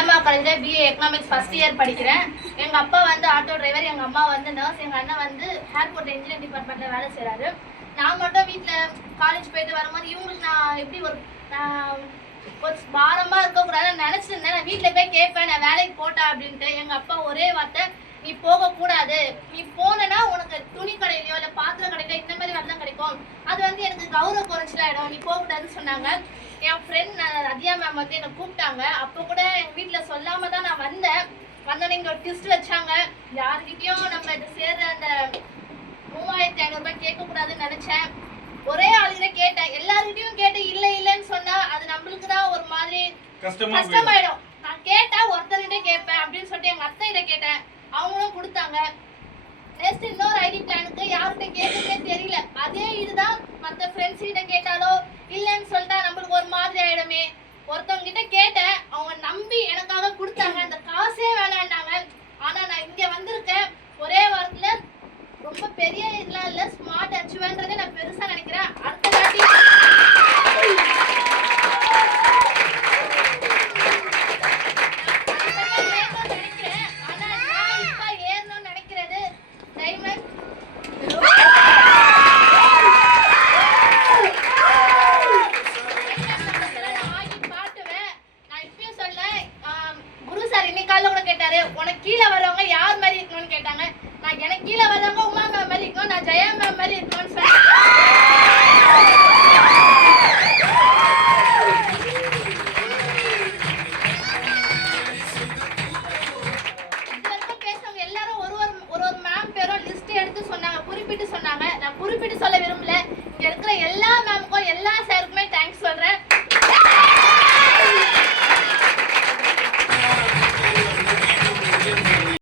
செல்லம்மா காலேஜில் BA economics first year படிக்கிறேன். எங்கள் அப்பா வந்து ஆட்டோ டிரைவர், எங்கள் அம்மா வந்து நர்ஸ், எங்கள் அண்ணன் வந்து ஏர்போர்ட் இன்ஜினியரிங் டிபார்ட்மெண்ட்டில் வேலை செய்கிறாரு. நான் மட்டும் வீட்டில் காலேஜ் போயிட்டு வரும்போது இவங்களுக்கு நான் எப்படி ஒரு பாரமாக இருக்கக்கூடாதுன்னு நினச்சிருந்தேன். நான் வீட்டில் போய் கேட்பேன், நான் வேலைக்கு போட்டேன் அப்படின்ட்டு. எங்கள் அப்பா ஒரே வார்த்தை, நீ போகக்கூடாது, நீ போனேன்னா உனக்கு துணி கடையிலையோ இல்லை பாத்திரம் கடையிலையோ இந்த மாதிரி வேலை தான் கிடைக்கும், அது வந்து எனக்கு கௌரவ குறைச்சலாயிடும், நீ போகக்கூடாதுன்னு சொன்னாங்க. என் ஃப்ரெண்ட் ரதியா மேம் வந்து என்னை கூப்பிட்டாங்க. அப்போ கூட எங்கள் வீட்டில் சொல்லாமல் தான் நான் வந்தோன்னே இங்கே ஒரு டிஸ்ட் வச்சாங்க. யாருக்கிட்டையும் நம்ம இது சேர்ற அந்த 3500 ரூபாய் கேட்கக்கூடாதுன்னு நினச்சேன். ஒரே ஆளுகிட்ட கேட்டேன், எல்லாருக்கிட்டையும் கேட்டு இல்லை இல்லைன்னு சொன்னா அது நம்மளுக்கு தான் ஒரு மாதிரி கஷ்டமாயிடும். நான் கேட்டா ஒருத்தர்கிட்ட கேட்பேன் அப்படின்னு சொல்லிட்டு எங்க அத்தை கிட்ட கேட்டேன், அவங்களும் கொடுத்தாங்க. நெக்ஸ்ட் இன்னொரு ஐடி பிளானுக்கு யார்கிட்ட கேட்குறதே தெரியல. அதே இதுதான் மற்ற ஃப்ரெண்ட்ஸ் கிட்ட கேட்டாலோ இல்லைன்னு சொல்லிட்டா நம்மளுக்கு ஒரு மாதிரி ஆயிடுமே. ஒருத்தவங்க கிட்ட கேட்டேன், அவங்க நம்பி எனக்காக கொடுத்தாங்க, அந்த காசே வேணாண்டாங்க. ஆனா நான் இங்க வந்திருக்கேன் ஒரே வாரத்துல. ரொம்ப பெரிய இதெல்லாம் இல்ல, ஸ்மார்ட் அச்சீவ்ன்றதை நான் பெருசா நினைக்கிறேன். அடுத்த வாட்டி நினைக்கிறேன். ஆனா நான் இப்ப ஏறணும்னு நினைக்கிறது டைமண்ட் பாட்டுவேன். நான் இப்பயும் சொல்ல, குரு சார் இன்னைக்கு காலைல கூட கேட்டாரு, உனக்கு கீழே வரவங்க யார் மாதிரி இருக்கணும்னு கேட்டாங்க. நான் எனக்கு கீழே வரவங்க உமா மேம் மாதிரி இருக்கணும், நான் ஜெயா மேம் மாதிரி இருக்கணும்னு சொன்னேன்.